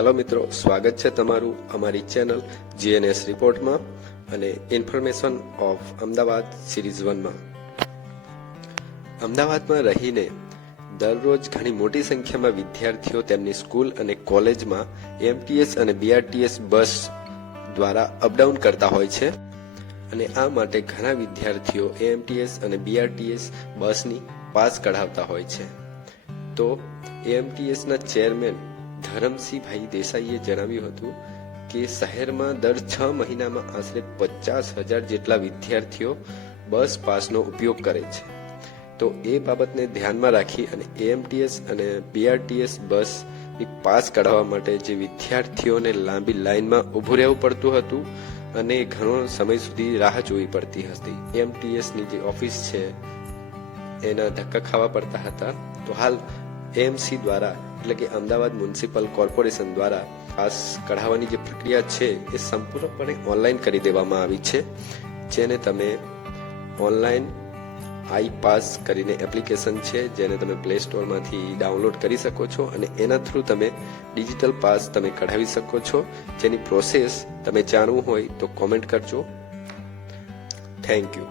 Hello મિત્રો, સ્વાગત છે તમારું અમારી ચેનલ જીએનએસ રિપોર્ટમાં અને ઇન્ફોર્મેશન ઓફ અમદાવાદ સિરીઝ 1માં. અમદાવાદમાં રહીને દરરોજ ઘણી મોટી સંખ્યામાં વિદ્યાર્થીઓ તેમની સ્કૂલ અને કોલેજમાં એમટીએસ અને બીઆરટીએસ બસ દ્વારા અપડાઉન કરતા હોય છે અને આ માટે ઘણા વિદ્યાર્થીઓ એમટીએસ અને બીઆરટીએસ બસની પાસ કઢાવતા હોય છે. તો એમટીએસના ચેરમેન ધરમસિંહભાઈ દેસાઈએ જણાવ્યું હતું કે શહેરમાં દર 6 મહિનામાં આશરે 50,000 જેટલા વિદ્યાર્થીઓ બસ પાસનો ઉપયોગ કરે છે. તો એ બાબતને ધ્યાનમાં રાખી અને એએમટીએસ અને બીઆરટીએસ બસની પાસ કઢાવવા માટે જે વિદ્યાર્થીઓને લાંબી લાઇનમાં ઊભું રહેવું પડતું હતું અને ઘણો સમય સુધી રાહ જોવી પડતી હતી. એએમટીએસની જે ઓફિસ છે એના ધક્કા ખાવા પડતા હતા. તો હાલ એએમસી દ્વારા એટલે કે અમદાવાદ મ્યુનિસિપલ કોર્પોરેશન દ્વારા પાસ કઢાવવાની જે પ્રક્રિયા છે એ સંપૂર્ણપણે ઓનલાઈન કરી દેવામાં આવી છે, જેને તમે ઓનલાઈન આઈ પાસ કરીને એપ્લિકેશન છે જેને તમે પ્લે સ્ટોરમાંથી ડાઉનલોડ કરી શકો છો અને એના થ્રુ તમે ડિજિટલ પાસ તમે કઢાવી શકો છો. જેની પ્રોસેસ તમે જાણવું હોય તો કોમેન્ટ કરજો. Thank you.